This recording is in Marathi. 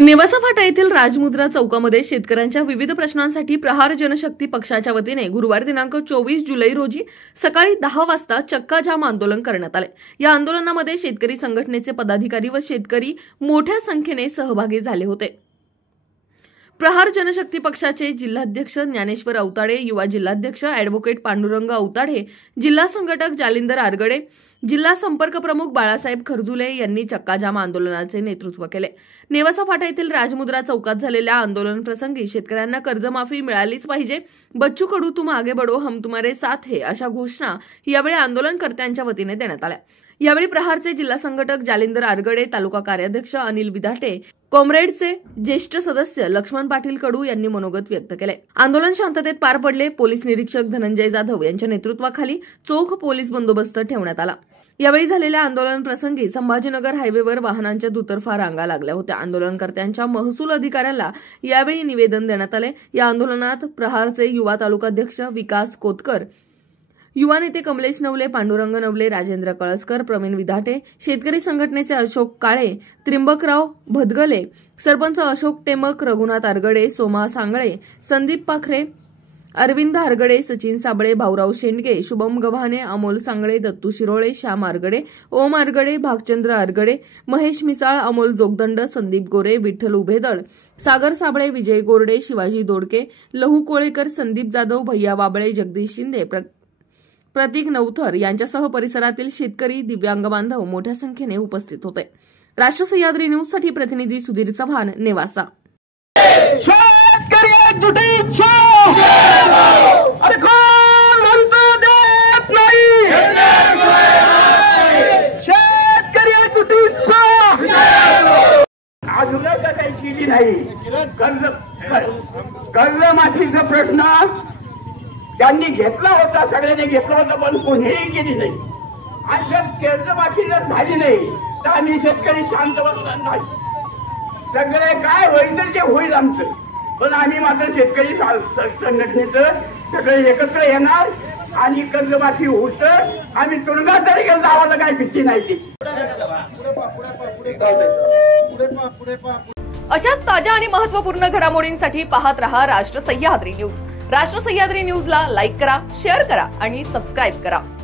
नेवासा फाटा येथील राजमुद्रा चौकामध्ये शेतकऱ्यांच्या विविध प्रश्नांसाठी प्रहार जनशक्ती पक्षाच्या वतीने गुरुवार दिनांक 24 जुलै रोजी सकाळी 10 वाजता चक्का जाम आंदोलन करण्यात आले। या आंदोलनामध्ये शेतकरी संघटनेचे पदाधिकारी व शेतकरी मोठ्या संख्येने सहभागी झाले होते। प्रहार जनशक्ती पक्षाचे जिल्हाध्यक्ष ज्ञानेश्वर अवताडे, युवा जिल्हाध्यक्ष ॲडव्होकेट पांडुरंग अवताडे, जिल्हा संघटक जालिंदर आरगडे, जिल्हा संपर्क प्रमुख बाळासाहेब खरजुले यांनी चक्काजाम आंदोलनाचे नेतृत्व केले। नेवासा फाटा येथील राजमुद्रा चौकात झालेल्या आंदोलन प्रसंगी शेतकऱ्यांना कर्जमाफी मिळालीच पाहिजे, बच्चू कडू तुम आगे बढो हम तुम्हारे साथ है अशा घोषणा यावेळी आंदोलनकर्त्यांच्या वतीने देण्यात आल्या। यावेळी प्रहारचे जिल्हा संघटक जालिंदर आरगडे, तालुका कार्याध्यक्ष अनिल विधाटे, कॉम्रेडचे ज्येष्ठ सदस्य लक्ष्मण पाटील कडू यांनी मनोगत व्यक्त केले। आंदोलन शांततेत पार पडले। पोलीस निरीक्षक धनंजय जाधव यांच्या नेतृत्वाखाली चोख पोलीस बंदोबस्त ठेवण्यात आला। यावेळी झालेल्या आंदोलन प्रसंगी संभाजीनगर हायवेवर वाहनांच्या दुतर्फा रांगा लागल्या होत्या। आंदोलनकर्त्यांच्या महसूल अधिकाऱ्याला यावेळी निवेदन देण्यात आले। या आंदोलनात प्रहारचे युवा तालुकाध्यक्ष विकास कोतकर, युवा नेते कमलेश नवले, पांडुरंग नवले, राजेंद्र कळसकर, प्रवीण विधाटे, शेतकरी संघटनेचे अशोक काळे, त्रिंबकराव भदगले, सरपंच अशोक टेमक, रघुनाथ आरगडे, सोमा सांगळे, संदीप पाखरे, अरविंद आरगडे, सचिन साबळे, भाऊराव शेंडगे, शुभम गव्हाणे, अमोल सांगळे, दत्तू शिरोळे, श्याम आरगडे, ओम आरगडे, भागचंद्र आरगडे, महेश मिसाळ, अमोल जोगदंड, संदीप गोरे, विठ्ठल उभेदळ, सागर साबळे, विजय गोरडे, शिवाजी दोडके, लहू कोळेकर, संदीप जाधव, भैया वाबळे, जगदीश शिंदे, प्रतीक नवथर यांच्यासह परिसरातील शेतकरी, दिव्यांग बांधव मोठ्या संख्येने उपस्थित होते। राष्ट्र सह्याद्री न्यूज साठी प्रतिनिधी सुधीर चव्हाण, नेवासा। कर्जमाफीचा प्रश्न त्यांनी घेतला होता, सगळ्यांनी घेतला होता, पण कोणीही केली नाही। आणि जर कर्जमाफी जर झाली नाही तर आम्ही शेतकरी शांत बसणार नाही। सगळे काय होईल ते होईल आमचं, पण आम्ही मात्र शेतकरी संघटनेचं सगळे एकत्र येणार आणि कर्जमाफी होत आम्ही तुरुंगात तरी गेलो, आम्हाला काय भीती नाही ती। अशाच ताज्या आणि महत्त्वपूर्ण घडामोडींसाठी पाहत रहा राष्ट्र सह्याद्री न्यूज। राष्ट्र सह्याद्री न्यूजला लाईक करा, शेअर करा आणि सबस्क्राईब करा।